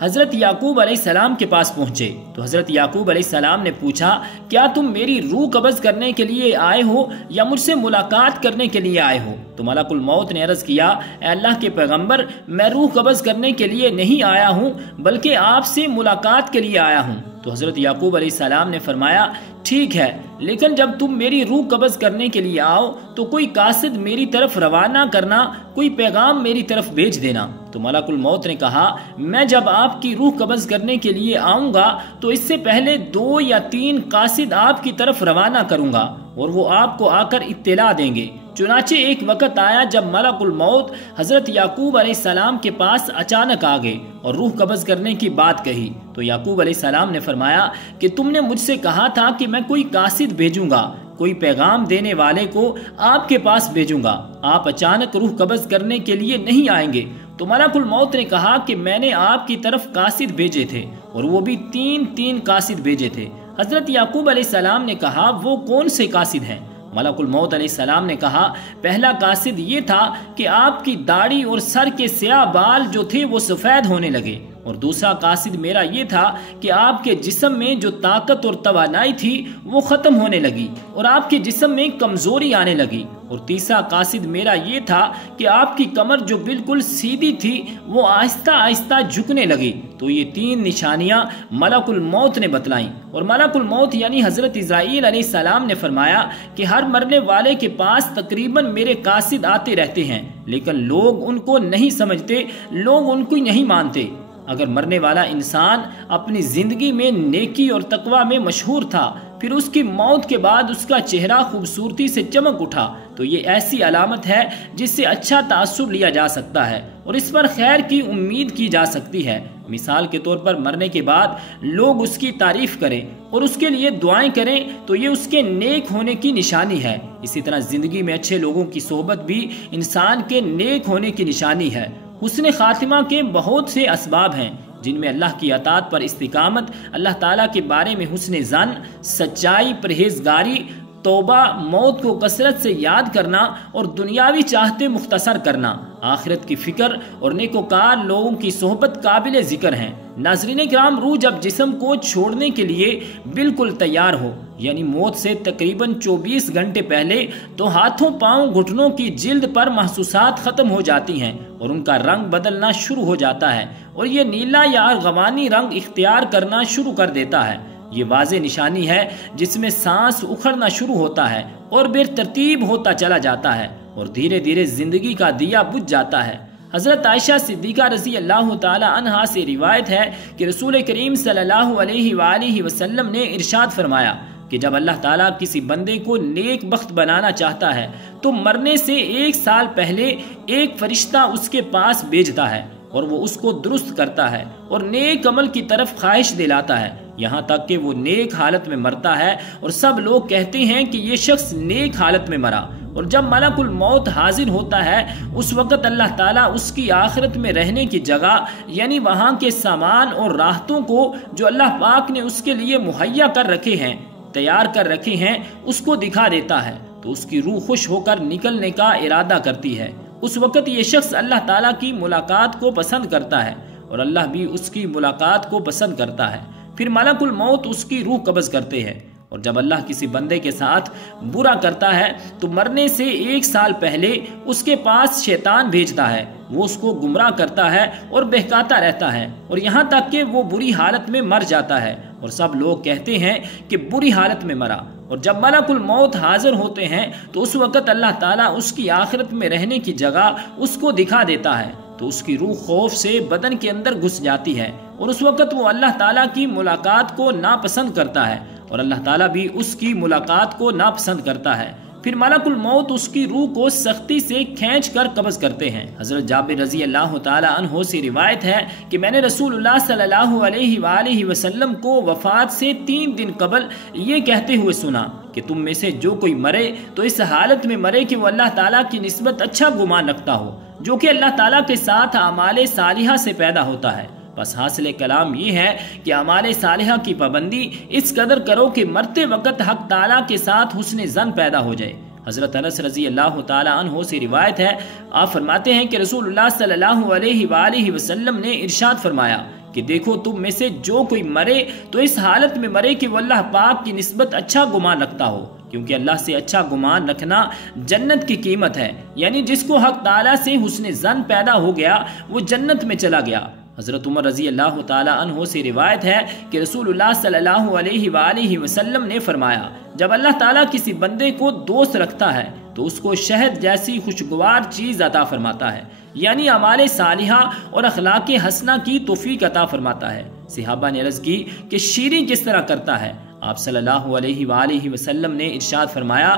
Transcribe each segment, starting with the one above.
حضرت یعقوب علیہ السلام کے پاس پہنچے تو حضرت یعقوب علیہ السلام نے پوچھا، کیا تم میری روح قبض کرنے کے لیے آئے ہو یا مجھ سے ملاقات کرنے کے لیے آئے ہو؟ تو ملک الموت نے عرض کیا، اے اللہ کے پیغمبر، میں روح قبض کرنے کے لیے نہیں آیا ہوں بلکہ آپ سے ملاقات کے لیے آیا ہوں۔ تو حضرت یعقوب علیہ السلام نے فرمایا، ٹھیک ہے، لیکن جب تم میری روح قبض کرنے کے لیے آؤ تو کوئی قاصد میری طرف روانہ کرنا، کوئی پیغام میری طرف بھیج دینا۔ تو ملک الموت نے کہا، میں جب آپ کی روح قبض کرنے کے لیے آؤں گا تو اس سے پہلے 2 یا 3 قاصد آپ کی طرف روانہ کروں گا اور وہ آپ کو آ کر اطلاع دیں گے۔ چنانچہ ایک وقت آیا جب ملک الموت حضرت یعقوب علیہ السلام کے پاس اچانک آ گئے اور روح قبض کرنے کی بات کہی تو یعقوب علیہ السلام نے فرمایا کہ تم نے مجھ سے کہا تھا کہ میں کوئی قاصد بھیجوں گا، کوئی پیغام دینے والے کو آپ کے پاس بھیجوں گا، آپ اچانک روح قبض کرنے کے لیے نہیں آئیں گے۔ تو ملک الموت نے کہا کہ میں نے آپ کی طرف قاصد بھیجے تھے اور وہ بھی 3 قاصد بھیجے تھے۔ حضرت یعقوب علیہ السلام نے کہا، وہ کون سے قاصد ہیں؟ ملک الموت علیہ السلام نے کہا، پہلا قاصد یہ تھا کہ آپ کی داڑھی اور سر کے سیاہ بال جو تھے وہ سفید ہونے لگے، اور دوسرا قاصد میرا یہ تھا کہ آپ کے جسم میں جو طاقت اور توانائی تھی وہ ختم ہونے لگی اور آپ کے جسم میں کمزوری آنے لگی، اور تیسرا قاصد میرا یہ تھا کہ آپ کی کمر جو بالکل سیدھی تھی وہ آہستہ آہستہ جھکنے لگی۔ تو یہ 3 نشانیاں ملک الموت نے بتلائیں، اور ملک الموت یعنی حضرت اسرائیل علیہ السلام نے فرمایا کہ ہر مرنے والے کے پاس تقریباً میرے قاصد آتے رہتے ہیں، لیکن لوگ ان کو نہیں سمجھتے، لوگ ان کو نہیں مانتے۔ اگر مرنے والا انسان اپنی زندگی میں نیکی اور تقوی میں مشہور تھا، پھر اس کی موت کے بعد اس کا چہرہ خوبصورتی سے چمک اٹھا، تو یہ ایسی علامت ہے جس سے اچھا تاثر لیا جا سکتا ہے اور اس پر خیر کی امید کی جا سکتی ہے۔ مثال کے طور پر مرنے کے بعد لوگ اس کی تعریف کریں اور اس کے لیے دعائیں کریں تو یہ اس کے نیک ہونے کی نشانی ہے۔ اسی طرح زندگی میں اچھے لوگوں کی صحبت بھی انسان کے نیک ہونے کی نشانی ہے۔ حسن خاتمہ کے بہت سے اسباب ہیں جن میں اللہ کی اطاعت پر استقامت، اللہ تعالیٰ کے بارے میں حسن ظن، سچائی، پرہیزگاری، توبہ، موت کو کثرت سے یاد کرنا اور دنیاوی چاہتے مختصر کرنا، آخرت کی فکر اور نیکوکار لوگوں کی صحبت قابل ذکر ہیں۔ ناظرین کرام، روح جب جسم کو چھوڑنے کے لیے بالکل تیار ہو، یعنی موت سے تقریباً 24 گھنٹے پہلے، تو ہاتھوں، پاؤں، گھٹنوں کی جلد پر محسوسات ختم ہو جاتی ہیں اور ان کا رنگ بدلنا شروع ہو جاتا ہے اور یہ نیلا یا ارغوانی رنگ اختیار کرنا شروع کر دیتا ہے۔ یہ واضح نشانی ہے جس میں سانس اکھڑنا شروع ہوتا ہے اور بے ترتیب ہوتا چلا جاتا ہے اور دھیرے دھیرے زندگی کا دیا بجھ جاتا ہے۔ حضرت عائشہ صدیقہ رضی اللہ تعالی عنہا سے روایت ہے کہ رسول کریم صلی اللہ علیہ وآلہ وسلم نے ارشاد فرمایا کہ جب اللہ تعالیٰ کسی بندے کو نیک بخت بنانا چاہتا ہے تو مرنے سے 1 سال پہلے ایک فرشتہ اس کے پاس بھیجتا ہے اور وہ اس کو درست کرتا ہے اور نیک عمل کی طرف خواہش دلاتا ہے، یہاں تک کہ وہ نیک حالت میں مرتا ہے اور سب لوگ کہتے ہیں کہ یہ شخص نیک حالت میں مرا۔ اور جب ملک الموت حاضر ہوتا ہے اس وقت اللہ تعالیٰ اس کی آخرت میں رہنے کی جگہ، یعنی وہاں کے سامان اور راحتوں کو جو اللہ پاک نے اس کے لیے مہیا کر رکھے ہیں، تیار کر رکھے ہیں، اس کو دکھا دیتا ہے تو اس کی روح خوش ہو کر نکلنے کا ارادہ کرتی ہے۔ اس وقت یہ شخص اللہ تعالیٰ کی ملاقات کو پسند کرتا ہے اور اللہ بھی اس کی ملاقات کو پسند کرتا ہے۔ پھر ملک الموت اس کی روح قبض کرتے ہیں، اور جب اللہ کسی بندے کے ساتھ برا کرتا ہے تو مرنے سے 1 سال پہلے اس کے پاس شیطان بھیجتا ہے، وہ اس کو گمراہ کرتا ہے اور بہکاتا رہتا ہے اور یہاں تک کہ وہ بری حالت میں مر جاتا ہے اور سب لوگ کہتے ہیں کہ بری حالت میں مرا۔ اور جب ملک الموت حاضر ہوتے ہیں تو اس وقت اللہ تعالیٰ اس کی آخرت میں رہنے کی جگہ اس کو دکھا دیتا ہے تو اس کی روح خوف سے بدن کے اندر گھس جاتی ہے اور اس وقت وہ اللہ تعالیٰ کی ملاقات کو ناپسند کرتا ہے اور اللہ تعالیٰ بھی اس کی ملاقات کو ناپسند کرتا ہے۔ پھر ملک الموت اس کی روح کو سختی سے کھینچ کر قبض کرتے ہیں۔ حضرت جابر رضی اللہ تعالی عنہ سے روایت ہے کہ میں نے رسول اللہ صلی اللہ علیہ وآلہ وسلم کو وفات سے 3 دن قبل یہ کہتے ہوئے سنا کہ تم میں سے جو کوئی مرے تو اس حالت میں مرے کہ وہ اللہ تعالیٰ کی نسبت اچھا گمان رکھتا ہو، جو کہ اللہ تعالیٰ کے ساتھ اعمال صالحہ سے پیدا ہوتا ہے۔ بس حاصل کلام یہ ہے کہ اعمال صالحہ کی پابندی اس قدر کرو کہ مرتے وقت حق تعالیٰ کے ساتھ حسن ظن پیدا ہو جائے حضرت انس رضی اللہ تعالی عنہ سے روایت ہے، آپ فرماتے ہیں کہ رسول اللہ صلی اللہ علیہ وآلہ وسلم نے ارشاد فرمایا کہ دیکھو تم میں سے جو کوئی مرے تو اس حالت میں مرے کہ وہ اللہ پاک کی نسبت اچھا گمان رکھتا ہو، کیونکہ اللہ سے اچھا گمان رکھنا جنت کی قیمت ہے، یعنی جس کو حق تعالیٰ سے حسن ظن پیدا ہو گیا وہ جنت میں چلا گیا۔ حضرت عمر رضی اللہ تعالی عنہ سے روایت ہے کہ رسول اللہ صلی اللہ علیہ وآلہ وسلم نے فرمایا، جب اللہ تعالیٰ کسی بندے کو دوست رکھتا ہے تو اس کو شہد جیسی خوشگوار چیز عطا فرماتا ہے، یعنی اعمال صالحہ اور اخلاق حسنہ کی توفیق عطا فرماتا ہے۔ صحابہ نے عرض کی کہ شیریں کس طرح کرتا ہے؟ آپ صلی اللہ علیہ وآلہ وسلم نے ارشاد فرمایا،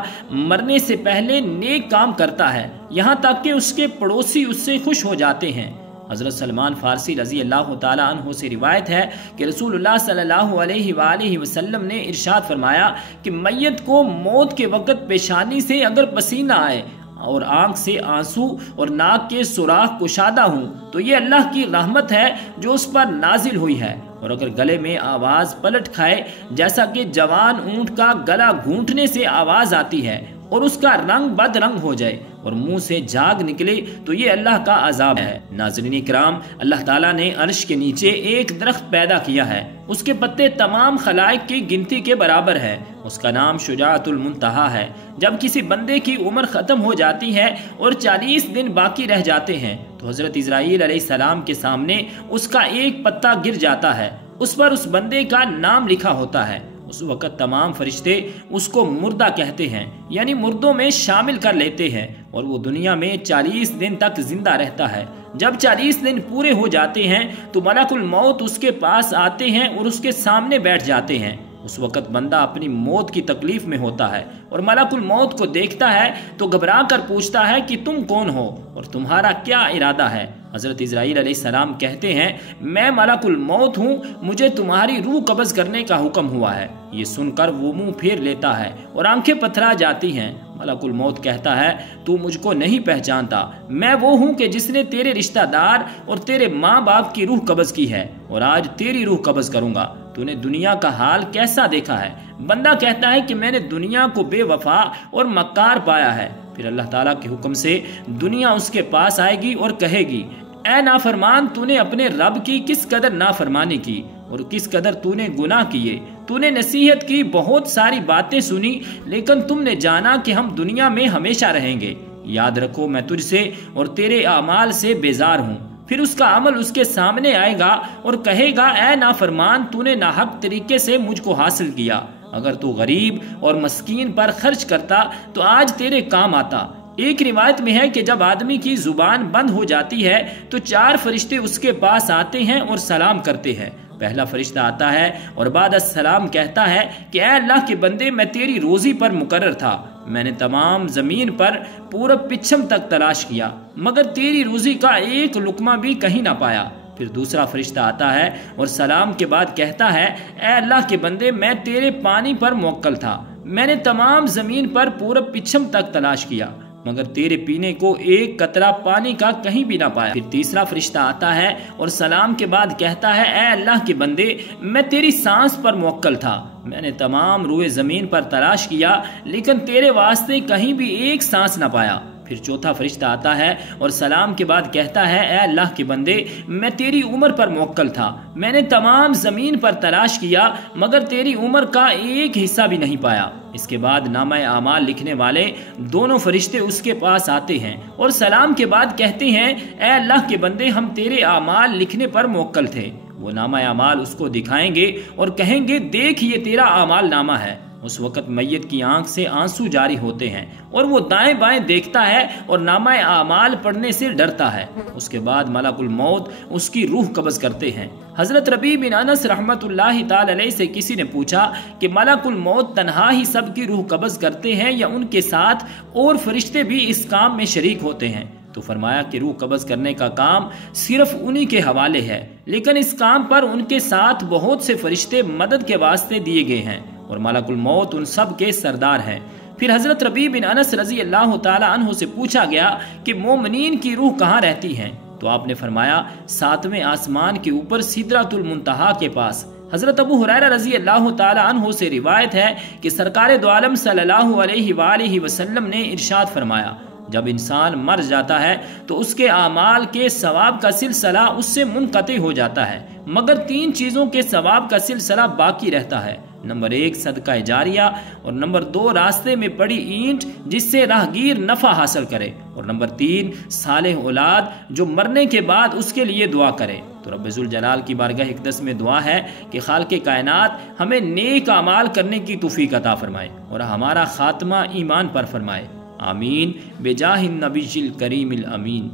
مرنے سے پہلے نیک کام کرتا ہے یہاں تک کہ اس کے پڑوسی اس سے خوش ہو جاتے ہیں۔ حضرت سلمان فارسی رضی اللہ تعالی عنہ سے روایت ہے کہ رسول اللہ صلی اللہ علیہ وآلہ وسلم نے ارشاد فرمایا کہ میت کو موت کے وقت پیشانی سے اگر پسینہ آئے اور آنکھ سے آنسو اور ناک کے سوراخ کشادہ ہوں تو یہ اللہ کی رحمت ہے جو اس پر نازل ہوئی ہے، اور اگر گلے میں آواز پلٹ کھائے جیسا کہ جوان اونٹ کا گلا گھونٹنے سے آواز آتی ہے اور اس کا رنگ بد رنگ ہو جائے اور منہ سے جھاگ نکلے تو یہ اللہ کا عذاب ہے۔ ناظرین کرام، اللہ تعالیٰ نے عرش کے نیچے ایک درخت پیدا کیا ہے، اس کے پتے تمام خلائق کی گنتی کے برابر ہے، اس کا نام شجاعت المنتہا ہے۔ جب کسی بندے کی عمر ختم ہو جاتی ہے اور 40 دن باقی رہ جاتے ہیں تو حضرت اسرائیل علیہ السلام کے سامنے اس کا ایک پتا گر جاتا ہے، اس پر اس بندے کا نام لکھا ہوتا ہے۔ اس وقت تمام فرشتے اس کو مردہ کہتے ہیں، یعنی مردوں میں شامل کر لیتے ہیں، اور وہ دنیا میں 40 دن تک زندہ رہتا ہے۔ جب 40 دن پورے ہو جاتے ہیں تو ملک الموت اس کے پاس آتے ہیں اور اس کے سامنے بیٹھ جاتے ہیں۔ اس وقت بندہ اپنی موت کی تکلیف میں ہوتا ہے اور ملک الموت کو دیکھتا ہے تو گھبرا کر پوچھتا ہے کہ تم کون ہو اور تمہارا کیا ارادہ ہے؟ حضرت اسرائیل علیہ السلام کہتے ہیں، میں ملک الموت ہوں، مجھے تمہاری روح قبض کرنے کا حکم ہوا ہے۔ یہ سن کر وہ منہ پھیر لیتا ہے اور آنکھیں پتھرا جاتی ہیں۔ ملک الموت کہتا ہے، تو مجھ کو نہیں پہچانتا، میں وہ ہوں کہ جس نے تیرے رشتہ دار اور تیرے ماں باپ کی روح قبض کی ہے اور آج تیری روح قبض کروں گا۔ تو نے دنیا کا حال کیسا دیکھا ہے؟ بندہ کہتا ہے کہ میں نے دنیا کو بے وفا اور مکار پایا ہے۔ پھر اللہ تعالیٰ کے حکم سے دنیا اس کے پاس آئے گی اور کہے گی، اے نافرمان، تو نے اپنے رب کی کس قدر نافرمانی کی اور کس قدر تو نے گناہ کیے۔ تو نے نصیحت کی، بہت ساری باتیں سنی، لیکن تم نے جانا کہ ہم دنیا میں ہمیشہ رہیں گے۔ یاد رکھو میں تجھ سے اور تیرے اعمال سے بیزار ہوں۔ پھر اس کا عمل اس کے سامنے آئے گا اور کہے گا، اے نافرمان، تو نے ناحق طریقے سے مجھ کو حاصل کیا۔ اگر تو غریب اور مسکین پر خرچ کرتا تو آج تیرے کام آتا۔ ایک روایت میں ہے کہ جب آدمی کی زبان بند ہو جاتی ہے تو 4 فرشتے اس کے پاس آتے ہیں اور سلام کرتے ہیں۔ پہلا فرشتہ آتا ہے اور بعد السلام کہتا ہے کہ اے اللہ کے بندے، میں تیری روزی پر مقرر تھا، میں نے تمام زمین پر پورب پچھم تک تلاش کیا مگر تیری روزی کا ایک لقمہ بھی کہیں نہ پایا۔ پھر دوسرا فرشتہ آتا ہے اور سلام کے بعد کہتا ہے، اے اللہ کے بندے، میں تیرے پانی پر موکل تھا، میں نے تمام زمین پر پورب پچھم تک تلاش کیا مگر تیرے پینے کو ایک قطرہ پانی کا کہیں بھی نہ پایا۔ پھر تیسرا فرشتہ آتا ہے اور سلام کے بعد کہتا ہے، اے اللہ کے بندے، میں تیری سانس پر موکل تھا، میں نے تمام روئے زمین پر تلاش کیا لیکن تیرے واسطے کہیں بھی ایک سانس نہ پایا۔ پھر چوتھا فرشتہ آتا ہے اور سلام کے بعد کہتا ہے، اے اللہ کے بندے، میں تیری عمر پر موکل تھا، میں نے تمام زمین پر تلاش کیا مگر تیری عمر کا ایک حصہ بھی نہیں پایا۔ اس کے بعد نامہ اعمال لکھنے والے دونوں فرشتے اس کے پاس آتے ہیں اور سلام کے بعد کہتے ہیں، اے اللہ کے بندے، ہم تیرے اعمال لکھنے پر موکل تھے۔ وہ نامہ اعمال اس کو دکھائیں گے اور کہیں گے، دیکھ یہ تیرا اعمال نامہ ہے۔ اس وقت میت کی آنکھ سے آنسو جاری ہوتے ہیں اور وہ دائیں بائیں دیکھتا ہے اور نامہ اعمال پڑھنے سے ڈرتا ہے۔ اس کے بعد ملک الموت اس کی روح قبض کرتے ہیں۔ حضرت ربیع بن انس رحمت اللہ تعالی علیہ سے کسی نے پوچھا کہ ملک الموت تنہا ہی سب کی روح قبض کرتے ہیں یا ان کے ساتھ اور فرشتے بھی اس کام میں شریک ہوتے ہیں؟ تو فرمایا کہ روح قبض کرنے کا کام صرف انہی کے حوالے ہے، لیکن اس کام پر ان کے ساتھ بہت سے فرشتے مدد کے واسطے دیے گئے ہیں اور ملک الموت ان سب کے سردار ہیں۔ پھر حضرت ربیع بن انس رضی اللہ تعالی عنہ سے پوچھا گیا کہ مومنین کی روح کہاں رہتی ہیں؟ تو آپ نے فرمایا، 7ویں آسمان کے اوپر سدرۃ المنتہا کے پاس۔ حضرت ابو ہریرہ رضی اللہ تعالی عنہ سے روایت ہے کہ سرکار دو عالم صلی اللہ علیہ وآلہ وسلم نے ارشاد فرمایا، جب انسان مر جاتا ہے تو اس کے اعمال کے ثواب کا سلسلہ اس سے منقطع ہو جاتا ہے، مگر 3 چیزوں کے ثواب کا سلسلہ باقی رہتا ہے۔ نمبر 1 صدقہ جاریہ، اور نمبر 2 راستے میں پڑی اینٹ جس سے راہگیر نفع حاصل کرے، اور نمبر 3 صالح اولاد جو مرنے کے بعد اس کے لیے دعا کرے۔ تو رب ذوالجلال کی بارگاہ اقدس میں دعا ہے کہ خالق کائنات ہمیں نیک اعمال کرنے کی توفیق عطا فرمائے اور ہمارا خاتمہ ایمان پر فرمائے، آمین بجاہ النبی الکریم الامین۔